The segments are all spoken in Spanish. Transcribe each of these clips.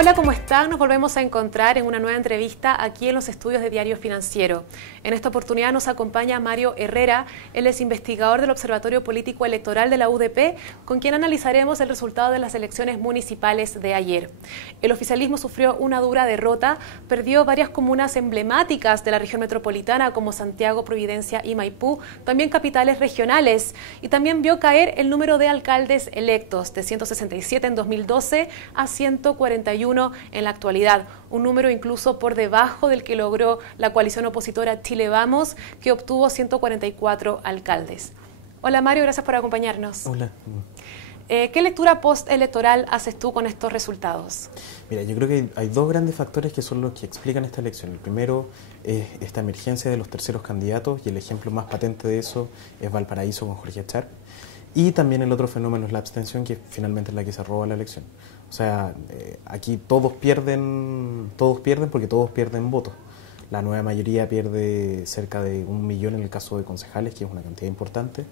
Hola, ¿cómo están? Nos volvemos a encontrar en una nueva entrevista aquí en los estudios de Diario Financiero. En esta oportunidad nos acompaña Mario Herrera, él es investigador del Observatorio Político Electoral de la UDP, con quien analizaremos el resultado de las elecciones municipales de ayer. El oficialismo sufrió una dura derrota, perdió varias comunas emblemáticas de la región metropolitana como Santiago, Providencia y Maipú, también capitales regionales, y también vio caer el número de alcaldes electos de 167 en 2012 a 141 en la actualidad, un número incluso por debajo del que logró la coalición opositora Chile Vamos, que obtuvo 144 alcaldes. Hola Mario, gracias por acompañarnos. Hola. ¿Qué lectura postelectoral haces tú con estos resultados? Mira, yo creo que hay dos grandes factores que son los que explican esta elección. El primero es esta emergencia de los terceros candidatos, y el ejemplo más patente de eso es Valparaíso con Jorge Sharp. Y también el otro fenómeno es la abstención, que finalmente es la que se roba la elección. O sea, aquí todos pierden porque todos pierden votos. La nueva mayoría pierde cerca de 1 millón en el caso de concejales, que es una cantidad importante,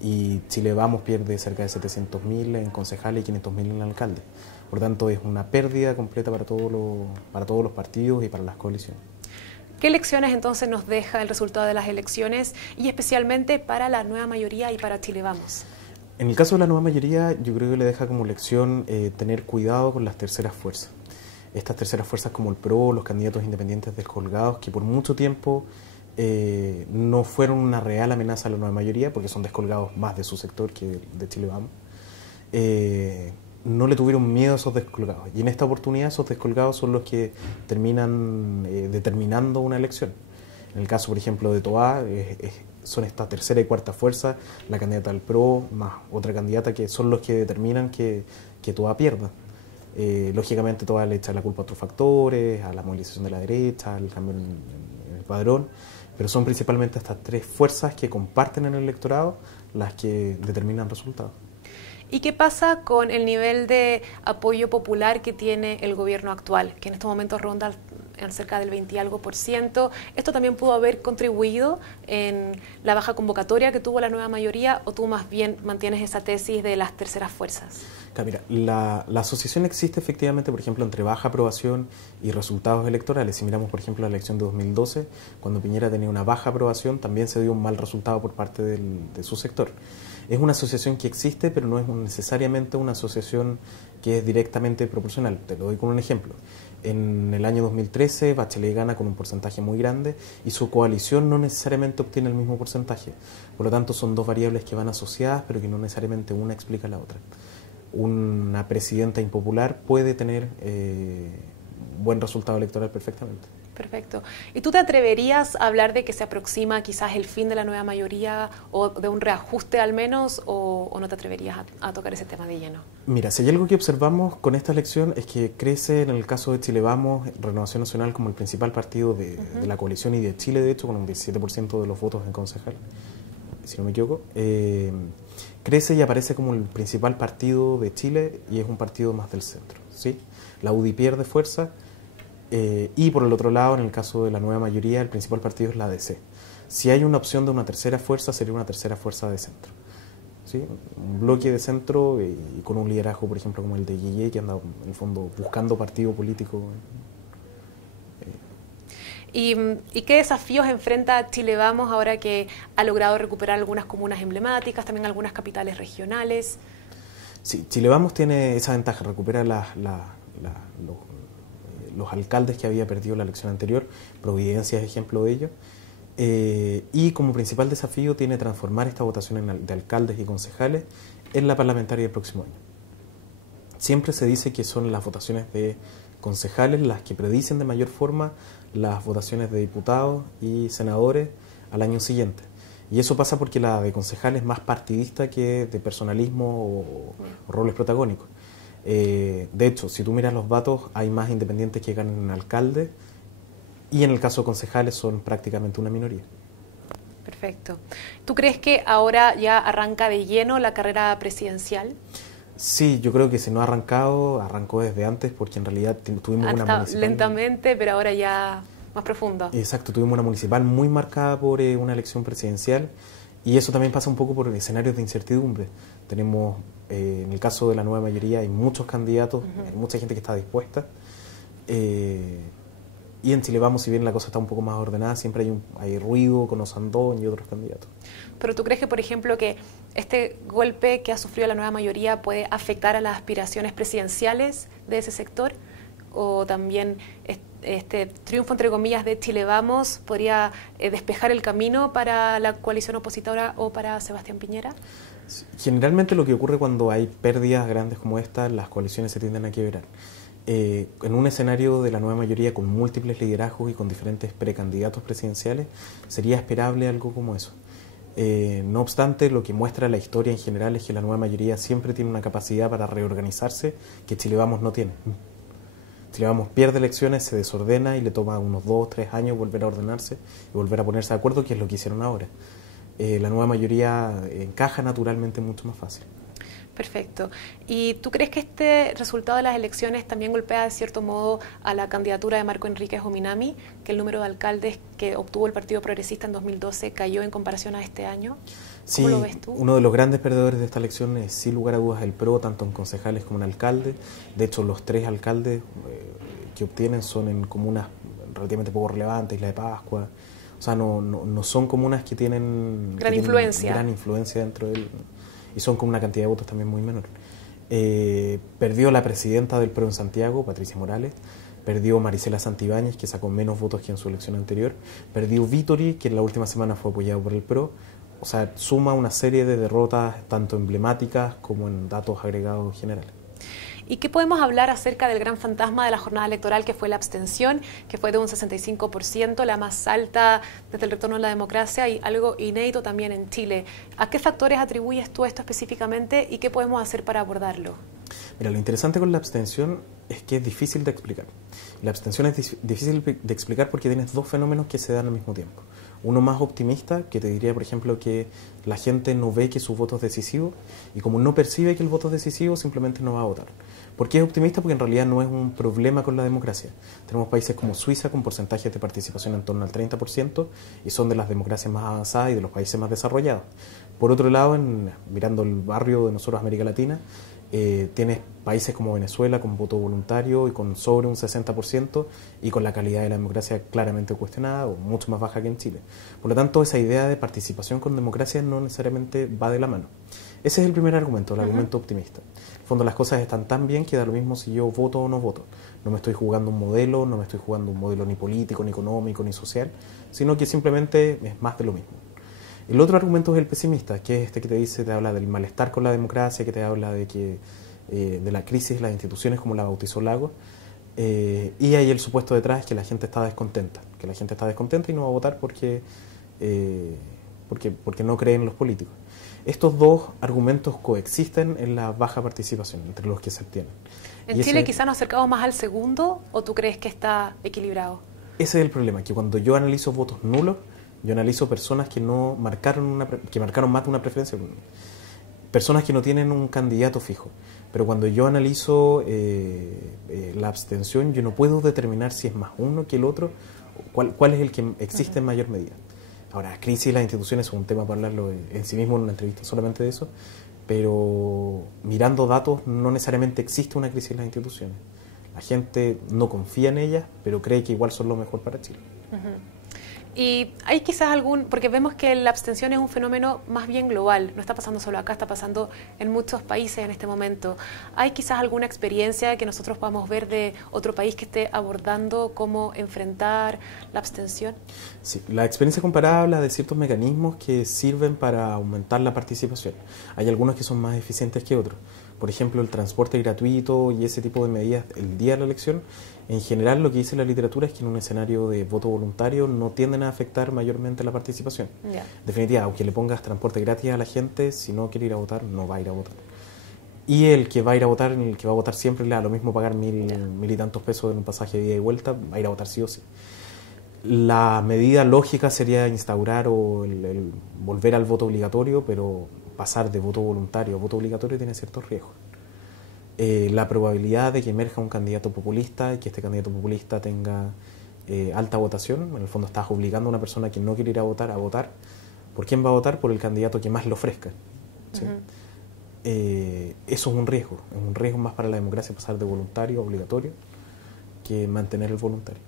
y Chile Vamos pierde cerca de 700.000 en concejales y 500.000 en alcaldes. Por tanto, es una pérdida completa para todos los partidos y para las coaliciones. ¿Qué lecciones entonces nos deja el resultado de las elecciones, y especialmente para la nueva mayoría y para Chile Vamos? En el caso de la nueva mayoría, yo creo que le deja como lección tener cuidado con las terceras fuerzas. Estas terceras fuerzas como el PRO, los candidatos independientes descolgados, que por mucho tiempo no fueron una real amenaza a la nueva mayoría, porque son descolgados más de su sector que de Chile Vamos, no le tuvieron miedo a esos descolgados. Y en esta oportunidad esos descolgados son los que terminan determinando una elección. En el caso, por ejemplo, de Toá, son esta tercera y cuarta fuerza, la candidata del PRO más otra candidata, que son los que determinan que Toá pierda. Lógicamente Toá le echa la culpa a otros factores, a la movilización de la derecha, al cambio en el padrón, pero son principalmente estas tres fuerzas que comparten en el electorado las que determinan resultados. ¿Y qué pasa con el nivel de apoyo popular que tiene el gobierno actual, que en estos momentos ronda en cerca del 20 y algo %? ¿Esto también pudo haber contribuido en la baja convocatoria que tuvo la nueva mayoría, o tú más bien mantienes esa tesis de las terceras fuerzas? Mira, la asociación existe efectivamente, por ejemplo, entre baja aprobación y resultados electorales. Si miramos, por ejemplo, la elección de 2012, cuando Piñera tenía una baja aprobación, también se dio un mal resultado por parte de su sector. Es una asociación que existe, pero no es necesariamente una asociación que es directamente proporcional. Te lo doy con un ejemplo. En el año 2013, Bachelet gana con un porcentaje muy grande y su coalición no necesariamente obtiene el mismo porcentaje. Por lo tanto, son dos variables que van asociadas, pero que no necesariamente una explica la otra. Una presidenta impopular puede tener buen resultado electoral perfectamente. Perfecto. ¿Y tú te atreverías a hablar de que se aproxima quizás el fin de la nueva mayoría, o de un reajuste al menos, o no te atreverías a tocar ese tema de lleno? Mira, si hay algo que observamos con esta elección es que crece en el caso de Chile Vamos, Renovación Nacional como el principal partido de la coalición, y de Chile, de hecho, con un 17% de los votos en concejal, si no me equivoco. Crece y aparece como el principal partido de Chile, y es un partido más del centro, ¿sí? La UDI pierde fuerza, y por el otro lado, en el caso de la nueva mayoría, el principal partido es la ADC. Si hay una opción de una tercera fuerza, sería una tercera fuerza de centro, ¿sí? Un bloque de centro y con un liderazgo, por ejemplo, como el de Guille, que anda en el fondo buscando partido político. ¿Y qué desafíos enfrenta Chile Vamos ahora que ha logrado recuperar algunas comunas emblemáticas, también algunas capitales regionales? Sí, Chile Vamos tiene esa ventaja, recupera los alcaldes que había perdido la elección anterior. Providencia es ejemplo de ello. Y como principal desafío tiene transformar esta votación de alcaldes y concejales en la parlamentaria del próximo año. Siempre se dice que son las votaciones de concejales las que predicen de mayor forma las votaciones de diputados y senadores al año siguiente. Y eso pasa porque la de concejales es más partidista que de personalismo o roles protagónicos. De hecho, si tú miras los datos, hay más independientes que ganan en alcalde, y en el caso de concejales son prácticamente una minoría. Perfecto. ¿Tú crees que ahora ya arranca de lleno la carrera presidencial? Sí, yo creo que si no ha arrancado, arrancó desde antes, porque en realidad tuvimos una municipal... Lentamente, pero ahora ya más profundo. Exacto, tuvimos una municipal muy marcada por una elección presidencial, y eso también pasa un poco por escenarios de incertidumbre. Tenemos En el caso de la nueva mayoría hay muchos candidatos, hay mucha gente que está dispuesta. Y en Chile Vamos, si bien la cosa está un poco más ordenada, siempre hay ruido con Osandón y otros candidatos. Pero ¿tú crees que, por ejemplo, que este golpe que ha sufrido la nueva mayoría puede afectar a las aspiraciones presidenciales de ese sector? ¿O también este triunfo, entre comillas, de Chile Vamos podría despejar el camino para la coalición opositora o para Sebastián Piñera? Generalmente lo que ocurre cuando hay pérdidas grandes como esta, las coaliciones se tienden a quebrar. En un escenario de la nueva mayoría con múltiples liderazgos y con diferentes precandidatos presidenciales, sería esperable algo como eso. No obstante, lo que muestra la historia en general es que la nueva mayoría siempre tiene una capacidad para reorganizarse que Chile Vamos no tiene. Chile Vamos pierde elecciones, se desordena y le toma unos 2 o 3 años volver a ordenarse y volver a ponerse de acuerdo, que es lo que hicieron ahora. La nueva mayoría encaja naturalmente mucho más fácil. Perfecto. ¿Y tú crees que este resultado de las elecciones también golpea de cierto modo a la candidatura de Marco Enríquez Ominami, que el número de alcaldes que obtuvo el Partido Progresista en 2012 cayó en comparación a este año? ¿Cómo lo ves tú? Uno de los grandes perdedores de esta elección es, sin lugar a dudas, el PRO, tanto en concejales como en alcaldes. De hecho, los 3 alcaldes que obtienen son en comunas relativamente poco relevantes, Isla de Pascua. O sea, no son comunas que tienen gran influencia dentro del... y son con una cantidad de votos también muy menor. Perdió la presidenta del PRO en Santiago, Patricia Morales, perdió Marisela Santibáñez, que sacó menos votos que en su elección anterior, perdió Vittori, que en la última semana fue apoyado por el PRO. O sea, suma una serie de derrotas tanto emblemáticas como en datos agregados generales. ¿Y qué podemos hablar acerca del gran fantasma de la jornada electoral, que fue la abstención, que fue de un 65%, la más alta desde el retorno a la democracia y algo inédito también en Chile? ¿A qué factores atribuyes tú esto específicamente y qué podemos hacer para abordarlo? Mira, lo interesante con la abstención es que es difícil de explicar. La abstención es difícil de explicar porque tienes 2 fenómenos que se dan al mismo tiempo. Uno más optimista, que te diría, por ejemplo, que la gente no ve que su voto es decisivo y como no percibe que el voto es decisivo, simplemente no va a votar. ¿Por qué es optimista? Porque en realidad no es un problema con la democracia. Tenemos países como Suiza con porcentajes de participación en torno al 30% y son de las democracias más avanzadas y de los países más desarrollados. Por otro lado, mirando el barrio de nosotros, América Latina, tienes países como Venezuela con voto voluntario y con sobre un 60% y con la calidad de la democracia claramente cuestionada o mucho más baja que en Chile. Por lo tanto, esa idea de participación con democracia no necesariamente va de la mano. Ese es el primer argumento, el argumento optimista. En el fondo, las cosas están tan bien que da lo mismo si yo voto o no voto. No me estoy jugando un modelo, no me estoy jugando un modelo ni político, ni económico, ni social, sino que simplemente es más de lo mismo. El otro argumento es el pesimista, que es este que te habla del malestar con la democracia, que te habla de la crisis de las instituciones, como la bautizó Lagos, y ahí el supuesto detrás es que la gente está descontenta, y no va a votar porque no cree en los políticos. Estos 2 argumentos coexisten en la baja participación, entre los que se obtienen. ¿En Chile quizá nos acercamos más al segundo o tú crees que está equilibrado? Ese es el problema, que cuando yo analizo votos nulos, yo analizo personas que no marcaron que marcaron más de una preferencia, personas que no tienen un candidato fijo. Pero cuando yo analizo la abstención, yo no puedo determinar si es más uno que el otro, cuál es el que existe en mayor medida. Ahora, crisis de las instituciones es un tema para hablarlo en sí mismo en una entrevista solamente de eso, pero mirando datos no necesariamente existe una crisis de las instituciones. La gente no confía en ellas, pero cree que igual son lo mejor para Chile. Y hay quizás porque vemos que la abstención es un fenómeno más bien global, no está pasando solo acá, está pasando en muchos países en este momento. ¿Hay quizás alguna experiencia que nosotros podamos ver de otro país que esté abordando cómo enfrentar la abstención? Sí, la experiencia comparada habla de ciertos mecanismos que sirven para aumentar la participación. Hay algunos que son más eficientes que otros. Por ejemplo, el transporte gratuito y ese tipo de medidas el día de la elección. En general, lo que dice la literatura es que en un escenario de voto voluntario no tienden a afectar mayormente la participación. En definitiva, aunque le pongas transporte gratis a la gente, si no quiere ir a votar, no va a ir a votar. Y el que va a ir a votar, el que va a votar siempre, le da lo mismo pagar mil y tantos pesos en un pasaje de ida y vuelta, va a ir a votar sí o sí. La medida lógica sería instaurar el volver al voto obligatorio, pero pasar de voto voluntario a voto obligatorio tiene ciertos riesgos. La probabilidad de que emerja un candidato populista y que este candidato populista tenga alta votación, en el fondo estás obligando a una persona que no quiere ir a votar. ¿Por quién va a votar? Por el candidato que más le ofrezca. ¿Sí? eso es un riesgo más para la democracia pasar de voluntario a obligatorio que mantener el voluntario.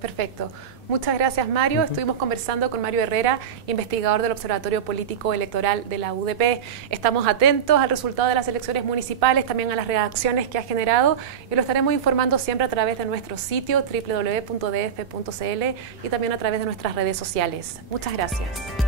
Perfecto. Muchas gracias, Mario. Estuvimos conversando con Mario Herrera, investigador del Observatorio Político Electoral de la UDP. Estamos atentos al resultado de las elecciones municipales, también a las reacciones que ha generado, y lo estaremos informando siempre a través de nuestro sitio www.df.cl y también a través de nuestras redes sociales. Muchas gracias.